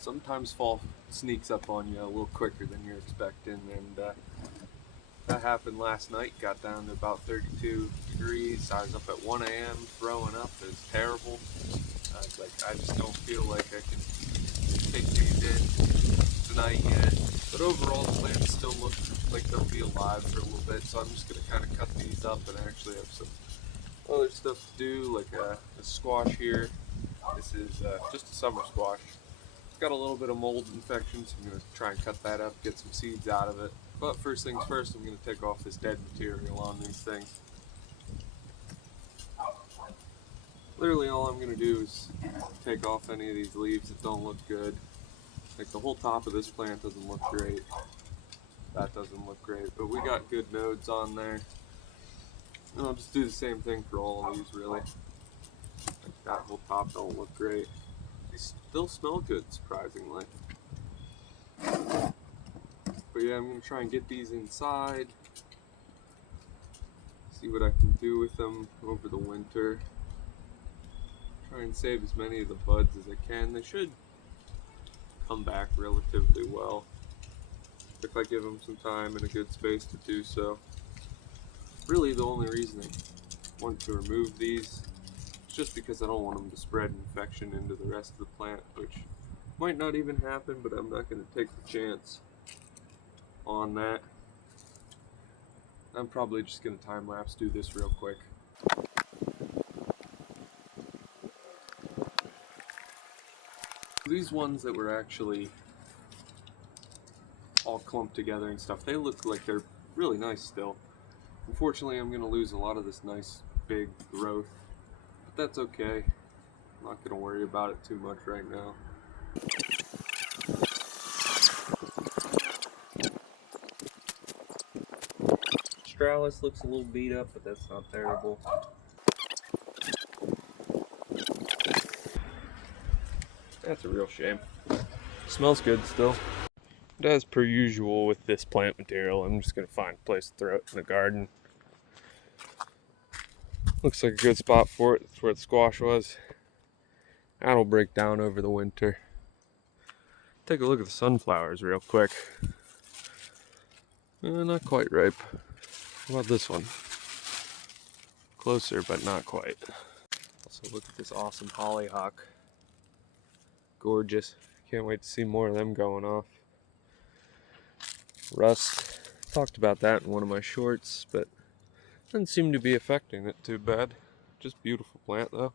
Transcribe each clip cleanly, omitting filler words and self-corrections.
Sometimes fall sneaks up on you a little quicker than you're expecting, and that happened last night. Got down to about 32 degrees. I was up at 1 a.m. throwing up. It was terrible. I just don't feel like I can take these in tonight yet. But overall, the plants still look like they'll be alive for a little bit, so I'm just going to kind of cut these up and actually have some other stuff to do, like a squash here. This is just a summer squash. Got a little bit of mold infection, so I'm going to try and cut that up, get some seeds out of it. But first things first, I'm going to take off this dead material on these things. Literally all I'm going to do is take off any of these leaves that don't look good. Like the whole top of this plant doesn't look great. That doesn't look great, but we got good nodes on there. And I'll just do the same thing for all of these, really. Like that whole top don't look great. These still smell good, surprisingly. But yeah, I'm going to try and get these inside. See what I can do with them over the winter. Try and save as many of the buds as I can. They should come back relatively well if I give them some time and a good space to do so. Really, the only reason I want to remove these is just because I don't want them to spread infection into the rest of the plant, which might not even happen, but I'm not going to take the chance on that. I'm probably just going to time-lapse do this real quick. These ones that were actually all clumped together and stuff, they look like they're really nice still. Unfortunately, I'm going to lose a lot of this nice big growth, but that's okay. I'm not going to worry about it too much right now. Australis looks a little beat up, but that's not terrible. That's a real shame. Smells good still. And as per usual with this plant material, I'm just going to find a place to throw it in the garden. Looks like a good spot for it. That's where the squash was. That'll break down over the winter. Take a look at the sunflowers real quick. Not quite ripe. How about this one? Closer, but not quite. Also, look at this awesome hollyhock. Gorgeous. Can't wait to see more of them going off. Rust. Talked about that in one of my shorts, but doesn't seem to be affecting it too bad. Just beautiful plant though.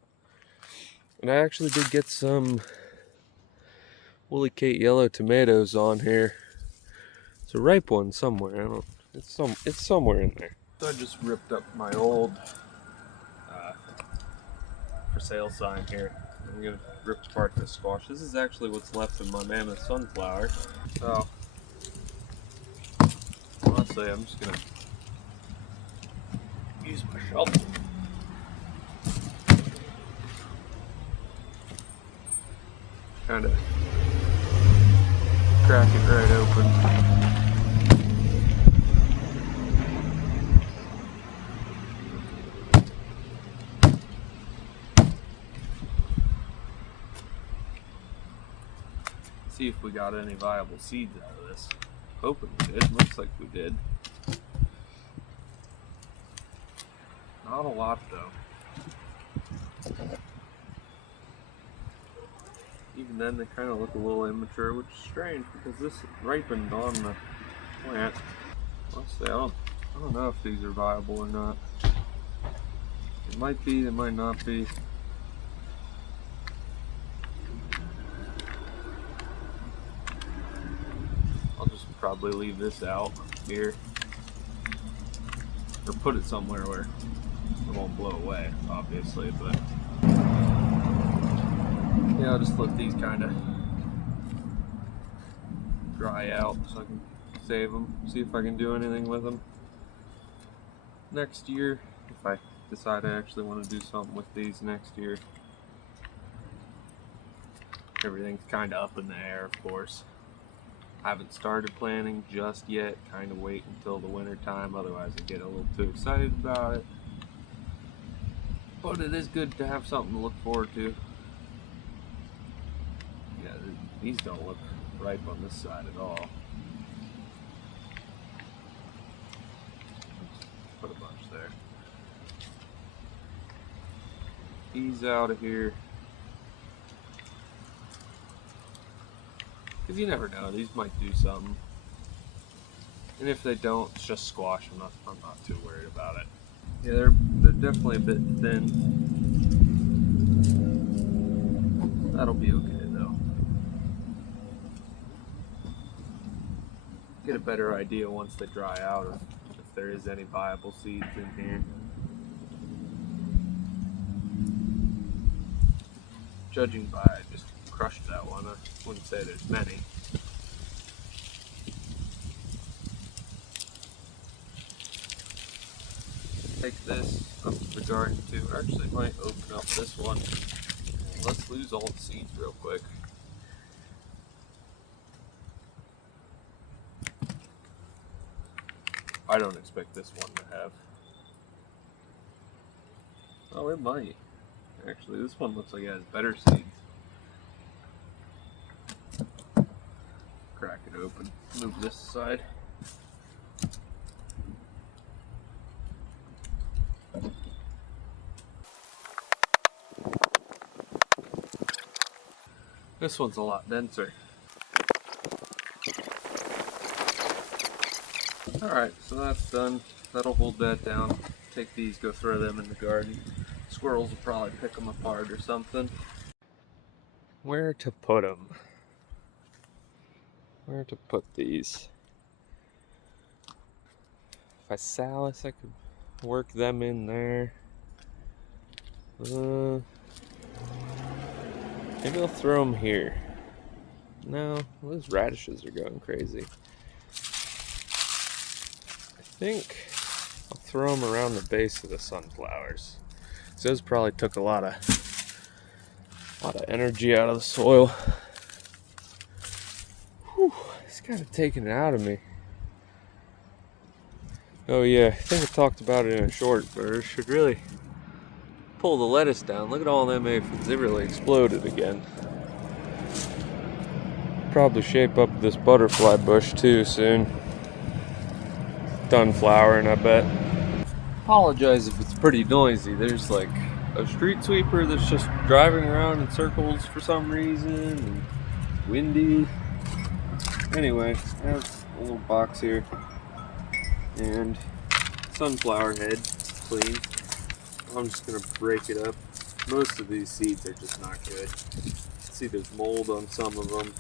And I actually did get some Woolly Kate yellow tomatoes on here. It's a ripe one somewhere. It's somewhere in there. So I just ripped up my old for sale sign here. I'm gonna rip apart this squash. This is actually what's left of my mammoth sunflower. So honestly, I'm just gonna use my shovel. Kind of crack it right open. See if we got any viable seeds out of this. Hoping we did. Looks like we did. Not a lot though. Even then, they kind of look a little immature, which is strange because this ripened on the plant. Honestly, I don't know if these are viable or not. They might be, they might not be. I'll just probably leave this out here, or put it somewhere where it won't blow away, obviously, but yeah, I'll just let these kind of dry out so I can save them, see if I can do anything with them next year, if I decide I actually want to do something with these next year. Everything's kind of up in the air, of course. I haven't started planning just yet, kind of wait until the winter time, otherwise I get a little too excited about it. But it is good to have something to look forward to. Yeah, These don't look ripe on this side at all. Put a bunch there. These out of here. Because you never know, these might do something. And if they don't, it's just squash. I'm not too worried about it. Yeah, they're definitely a bit thin. That'll be okay though. Get a better idea once they dry out of if there is any viable seeds in here. Judging by I just crushed that one, I wouldn't say there's many. Take this up to the garden too. I actually might open up this one. Let's lose all the seeds real quick. I don't expect this one to have. Oh, it might. Actually, this one looks like it has better seeds. Crack it open. Move this aside. This one's a lot denser. Alright, so that's done. That'll hold that down. Take these, go throw them in the garden. Squirrels will probably pick them apart or something. Where to put them? Where to put these? Physalis, I could work them in there. Maybe I'll throw them here. No, those radishes are going crazy. I think I'll throw them around the base of the sunflowers. So those probably took a lot of energy out of the soil. Whew, it's kind of taking it out of me. Oh yeah, I think I talked about it in a short, but I should really pull the lettuce down. Look at all them aphids, they really exploded again. Probably shape up this butterfly bush too soon. Done flowering, I bet. Apologize if it's pretty noisy. There's like a street sweeper that's just driving around in circles for some reason, and windy. Anyway, I have a little box here, and sunflower head, clean. I'm just gonna break it up. Most of these seeds are just not good. See, there's mold on some of them.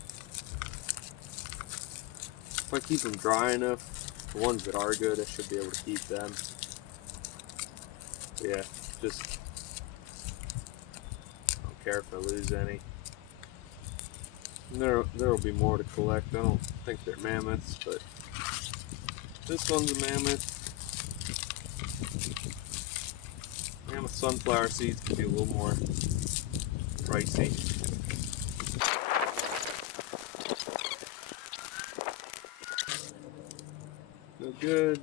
If I keep them dry enough, the ones that are good, I should be able to keep them. But yeah, just don't care if I lose any. And there will be more to collect. I don't think they're mammoths, but this one's a mammoth. Mammoth sunflower seeds can be a little more pricey. No good.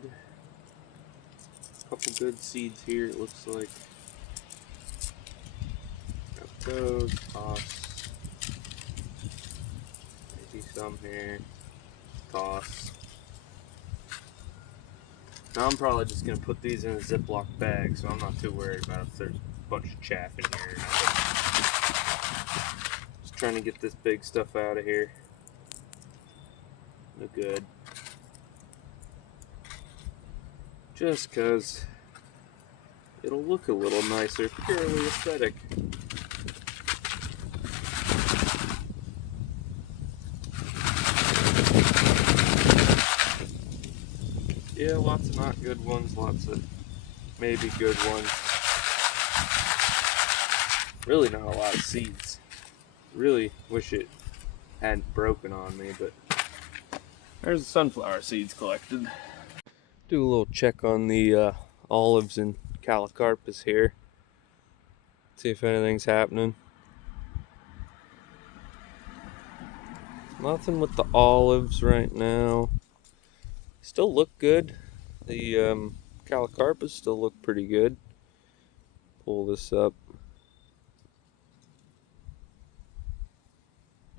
Couple good seeds here, it looks like. Got those, toss. Maybe some here. Toss. Now I'm probably just going to put these in a Ziploc bag, so I'm not too worried about if there's a bunch of chaff in here or nothing. Just trying to get this big stuff out of here. No good. Just because it'll look a little nicer, purely aesthetic. Yeah, lots of not good ones, lots of maybe good ones. Really not a lot of seeds. Really wish it hadn't broken on me, but there's the sunflower seeds collected. Do a little check on the olives and calocarpus here. See if anything's happening. Nothing with the olives right now. Still look good. The calocarpus still look pretty good. Pull this up.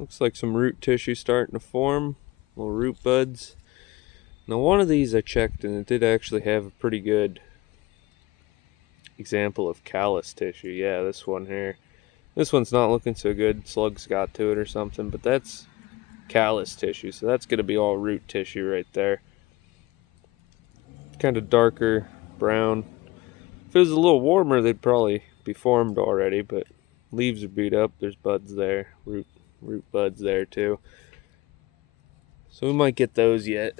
Looks like some root tissue starting to form, little root buds. Now one of these I checked and it did actually have a pretty good example of callus tissue. Yeah, this one here. This one's not looking so good. Slugs got to it or something, but that's callus tissue, so that's going to be all root tissue right there. Kind of darker brown. If it was a little warmer, they'd probably be formed already, but leaves are beat up. There's buds there, root buds there too. So we might get those yet.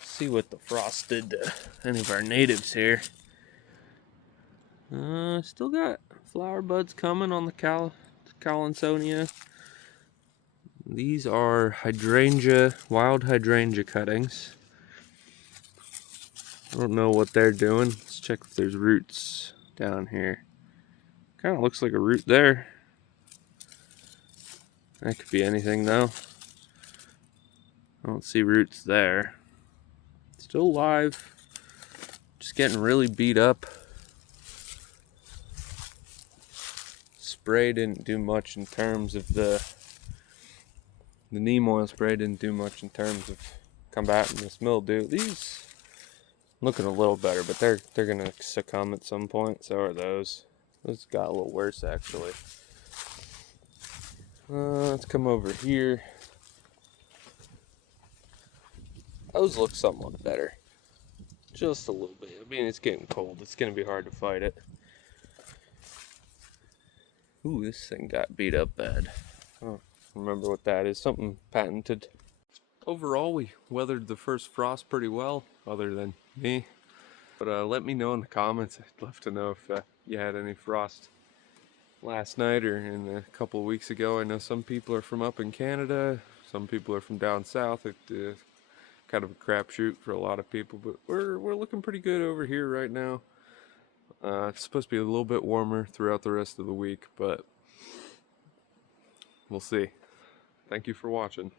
See what the frost did to any of our natives here. Still got flower buds coming on the Collinsonia. These are hydrangea, wild hydrangea cuttings. I don't know what they're doing. Let's check if there's roots down here. Kind of looks like a root there. That could be anything though. I don't see roots there. Still alive. Just getting really beat up. Spray didn't do much in terms of the neem oil spray didn't do much in terms of combating this mildew. These looking a little better, but they're gonna succumb at some point. So are those. Those got a little worse actually. Let's come over here. Those look somewhat better. Just a little bit. I mean, it's getting cold. It's gonna be hard to fight it. Ooh, this thing got beat up bad. I don't remember what that is. Something patented. Overall, we weathered the first frost pretty well, other than me. But let me know in the comments. I'd love to know if you had any frost last night or in a couple of weeks ago. I know some people are from up in Canada. Some people are from down south. It's kind of a crapshoot for a lot of people, but we're looking pretty good over here right now. It's supposed to be a little bit warmer throughout the rest of the week, but we'll see. Thank you for watching.